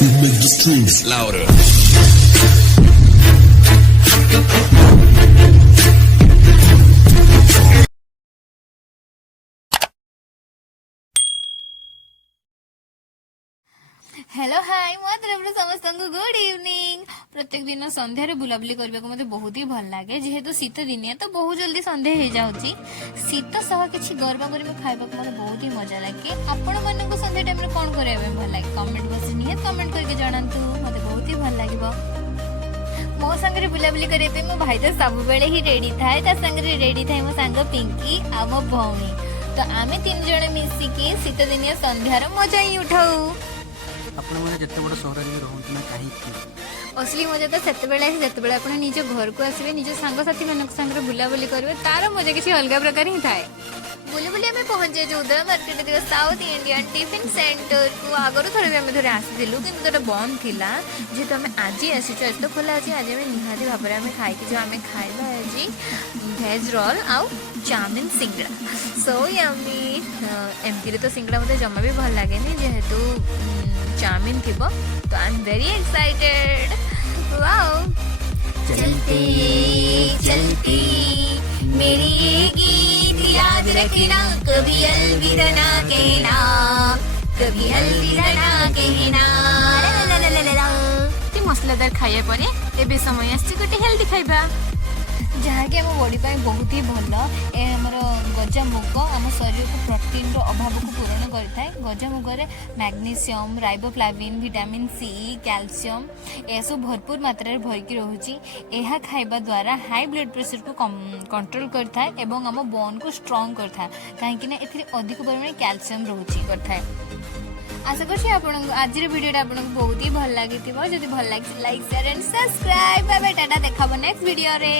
We make the streets louder. Hello hi मो तरफ समस्त गुड इवनिंग। प्रत्येक दिन संध्यारे बुलाबुली करने को मते बहुत ही भल लगे जेहेतु शीत दिनिया तो बहुत जल्दी संध्या हो जाउची। शीत सह किछि गरबा गरम खाइबा को मते बहुत ही मजा लागे। आपण मन को संध्या टाइम रे कोन करे भल लागे कमेंट बॉक्स नियत कमेंट करके जणांतु मते बहुत ही भल लागिबो। मो संगे बुलाबुली करे पे मो भाई तो सब बेले ही रेडी थाए ता संगे रेडी थाए मो संग पिंकी आ मो भौणी। तो आमे तीन जण मिसिकी शीत दिनिया संध्यार मजा ही उठाऊ। आपण मैंने जिते बड़ सहर रोहतु ना कहीं असली मजा तो सेतबेले आप निज घर को आसवे निज सांगसाथी मान संगे बुलाबुली करेंगे तार मजा किसी अलग प्रकार ही थाए। बुली बुली आम पहुंच जाए उदय मार्केट दिखा साउथ इंडियन टिफिन सेंटर को आगुरी थोड़े आम थे आसीलु कि बंद थी जेहेतु आम आज आसीचु आज तो खोला आज आज आम निहाती भाव में खाई जो आम खाଇବା आज भेज रोल आउ चाउमिन सिंगड़ा सो यम्मी। एमती तो सिंगड़ा मत जमा भी भल लगे जेहेतु चाउमिन थी तो I am very excited. Wow चलते चलते मेरी ये गीत याद रखना कभी अलविदा ना कहना कभी अलविदा ना कहना। मसलादार खाइए पर एबे समय आसी गोटे हेल्दी खाइबा जहाँकि आम बॉडी बहुत ही भल। आमर गजामुग आम शरीर को प्रोटीन अभाव को पूरण करें। गजामुग magnesium riboflavin vitamin C calcium यह सब भरपूर मात्रा भरकी रोचे। यह खाइबा द्वारा हाई ब्लड प्रेशर को कंट्रोल करता है एवं आम बोन को स्ट्रॉन्ग करता है कहीं अधिक परिमाण कैल्शियम रोचे। आशा करछि आज वीडियो आपको बहुत ही भल लगी जब भल लगे like share and subscribe. Bye bye tata देखा नेक्स्ट वीडियो रे।